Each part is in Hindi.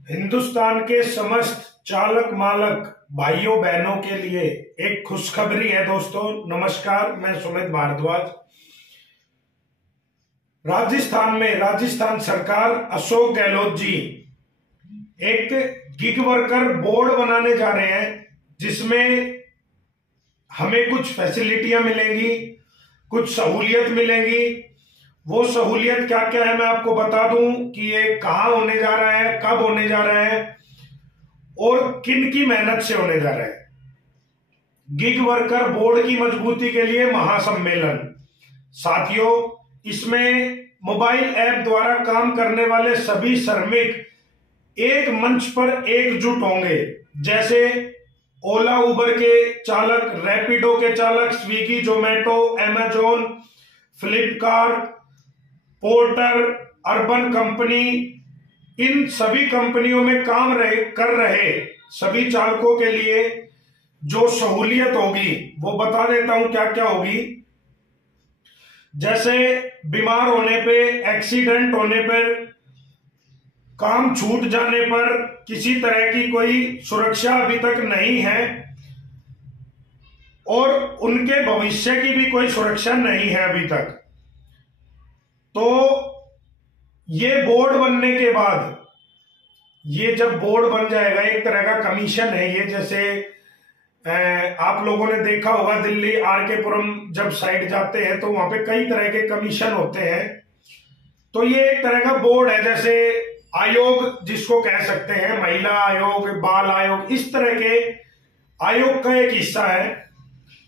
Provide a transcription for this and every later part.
हिंदुस्तान के समस्त चालक मालक भाइयों बहनों के लिए एक खुशखबरी है दोस्तों। नमस्कार, मैं सुमित भारद्वाज। राजस्थान में राजस्थान सरकार अशोक गहलोत जी एक गिग वर्कर बोर्ड बनाने जा रहे हैं, जिसमें हमें कुछ फैसिलिटियां मिलेंगी, कुछ सहूलियत मिलेंगी। वो सहूलियत क्या क्या है मैं आपको बता दूं कि ये कहां होने जा रहा है, कब होने जा रहा है और किन की मेहनत से होने जा रहा है। गिग वर्कर बोर्ड की मजबूती के लिए महासम्मेलन। साथियों, इसमें मोबाइल ऐप द्वारा काम करने वाले सभी श्रमिक एक मंच पर एकजुट होंगे। जैसे ओला उबर के चालक, रैपिडो के चालक, Swiggy Zomato, Amazon, Flipkart, Porter, Urban Company, इन सभी कंपनियों में काम कर रहे सभी चालकों के लिए जो सहूलियत होगी वो बता देता हूं क्या क्या होगी। जैसे बीमार होने पे, एक्सीडेंट होने पर, काम छूट जाने पर किसी तरह की कोई सुरक्षा अभी तक नहीं है और उनके भविष्य की भी कोई सुरक्षा नहीं है अभी तक। तो ये बोर्ड बनने के बाद, ये जब बोर्ड बन जाएगा, एक तरह का कमीशन है ये। जैसे आप लोगों ने देखा होगा दिल्ली आरके पुरम जब साइड जाते हैं तो वहां पे कई तरह के कमीशन होते हैं। तो ये एक तरह का बोर्ड है, जैसे आयोग जिसको कह सकते हैं, महिला आयोग, बाल आयोग, इस तरह के आयोग का एक हिस्सा है।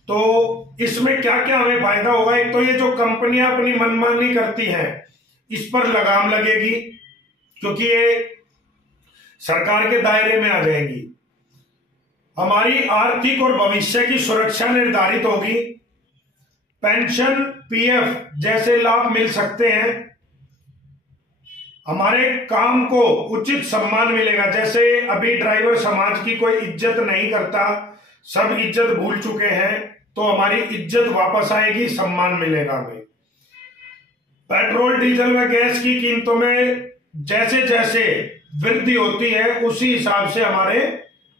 तो इसमें क्या क्या हमें फायदा होगा। एक तो ये जो कंपनियां अपनी मनमानी करती हैं इस पर लगाम लगेगी, क्योंकि ये सरकार के दायरे में आ जाएगी। हमारी आर्थिक और भविष्य की सुरक्षा निर्धारित होगी। पेंशन, पीएफ जैसे लाभ मिल सकते हैं। हमारे काम को उचित सम्मान मिलेगा। जैसे अभी ड्राइवर समाज की कोई इज्जत नहीं करता, सब इज्जत भूल चुके हैं, तो हमारी इज्जत वापस आएगी, सम्मान मिलेगा हमें। पेट्रोल, डीजल व गैस की कीमतों में जैसे जैसे वृद्धि होती है उसी हिसाब से हमारे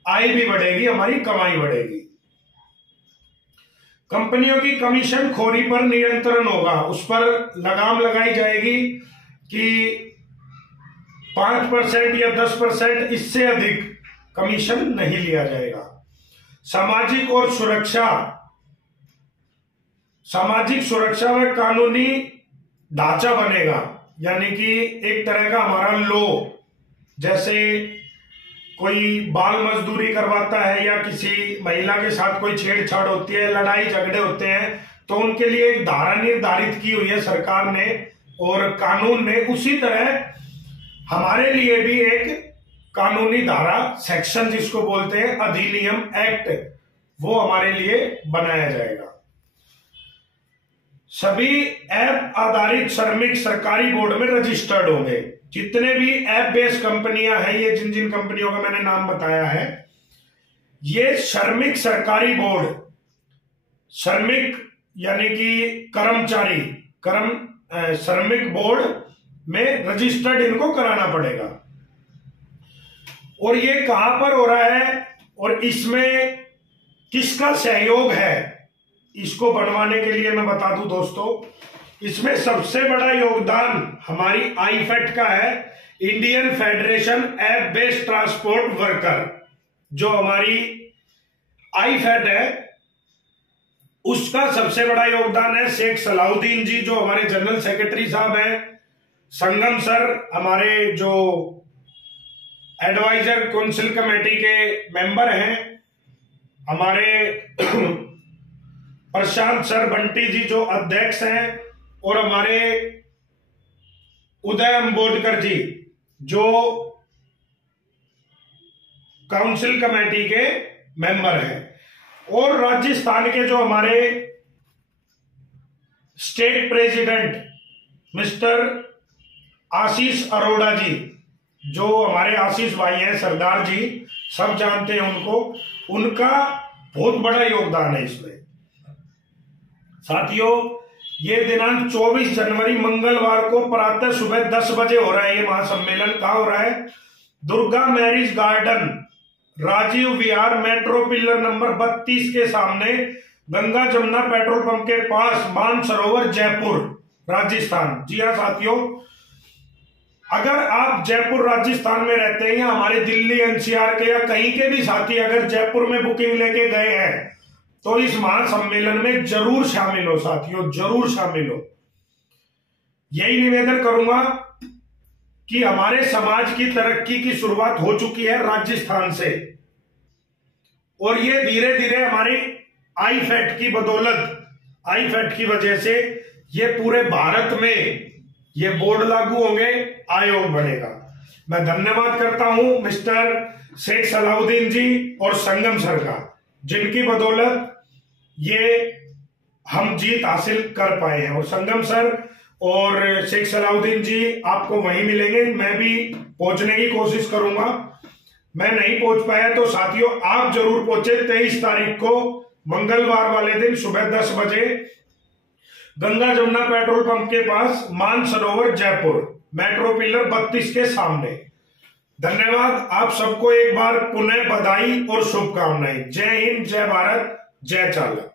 आय भी बढ़ेगी, हमारी कमाई बढ़ेगी। कंपनियों की कमीशन खोरी पर नियंत्रण होगा, उस पर लगाम लगाई जाएगी कि 5% या 10%, इससे अधिक कमीशन नहीं लिया जाएगा। सामाजिक और सुरक्षा, सामाजिक सुरक्षा व कानूनी ढांचा बनेगा, यानी कि एक तरह का हमारा लो। जैसे कोई बाल मजदूरी करवाता है या किसी महिला के साथ कोई छेड़छाड़ होती है, लड़ाई झगड़े होते हैं, तो उनके लिए एक धारा निर्धारित की हुई है सरकार ने और कानून ने। उसी तरह हमारे लिए भी एक कानूनी धारा, सेक्शन जिसको बोलते हैं अधिनियम, एक्ट, वो हमारे लिए बनाया जाएगा। सभी ऐप आधारित श्रमिक सरकारी बोर्ड में रजिस्टर्ड होंगे। जितने भी ऐप बेस्ड कंपनियां हैं, ये जिन जिन कंपनियों का मैंने नाम बताया है, ये श्रमिक सरकारी बोर्ड, श्रमिक यानी कि कर्मचारी, श्रमिक बोर्ड में रजिस्टर्ड इनको कराना पड़ेगा। और ये कहां पर हो रहा है और इसमें किसका सहयोग है, इसको बनवाने के लिए मैं बता दूं दोस्तों, इसमें सबसे बड़ा योगदान हमारी आईफेट का है, Indian federation app based transport worker. जो हमारी आईफेट है उसका सबसे बड़ा योगदान है शेख सलाउद्दीन जी, जो हमारे जनरल सेक्रेटरी साहब हैं। संगम सर हमारे जो एडवाइजर काउंसिल कमेटी के मेंबर हैं। हमारे प्रशांत सर बंटी जी जो अध्यक्ष हैं, और हमारे उदय अंबोडकर जी जो काउंसिल कमेटी के मेंबर हैं। और राजस्थान के जो हमारे स्टेट प्रेसिडेंट मिस्टर आशीष अरोड़ा जी, जो हमारे आशीष भाई हैं, सरदार जी, सब जानते हैं उनको, उनका बहुत बड़ा योगदान है इसमें। साथियों, ये दिनांक 24 जनवरी मंगलवार को प्रातः सुबह 10 बजे हो रहा है। ये महासम्मेलन कहाँ हो रहा है? दुर्गा मैरिज गार्डन, राजीव विहार, मेट्रो पिलर नंबर 32 के सामने, गंगा जमुना पेट्रोल पंप के पास, मानसरोवर, जयपुर, राजस्थान। जी हाँ साथियों, अगर आप जयपुर राजस्थान में रहते हैं या हमारे दिल्ली एनसीआर के या कहीं के भी साथी अगर जयपुर में बुकिंग लेके गए हैं तो इस महासम्मेलन में जरूर शामिल हो साथियों, जरूर शामिल हो। यही निवेदन करूंगा कि हमारे समाज की तरक्की की शुरुआत हो चुकी है राजस्थान से, और ये धीरे धीरे हमारी आई फैट की बदौलत, आई फैट की वजह से ये पूरे भारत में ये बोर्ड लागू होंगे, आयोग बनेगा। मैं धन्यवाद करता हूं मिस्टर शेख सलाउद्दीन जी और संगम सर का, जिनकी बदौलत ये हम जीत हासिल कर पाए हैं। और संगम सर और शेख सलाउद्दीन जी आपको वहीं मिलेंगे, मैं भी पहुंचने की कोशिश करूंगा। मैं नहीं पहुंच पाया तो साथियों आप जरूर पहुंचे। 23 तारीख को मंगलवार वाले दिन सुबह 10 बजे गंगा जमुना पेट्रोल पंप के पास, मानसरोवर, जयपुर, मेट्रो पिलर 32 के सामने। धन्यवाद। आप सबको एक बार पुनः बधाई और शुभकामनाएं। जय हिंद, जय भारत, जय चालक।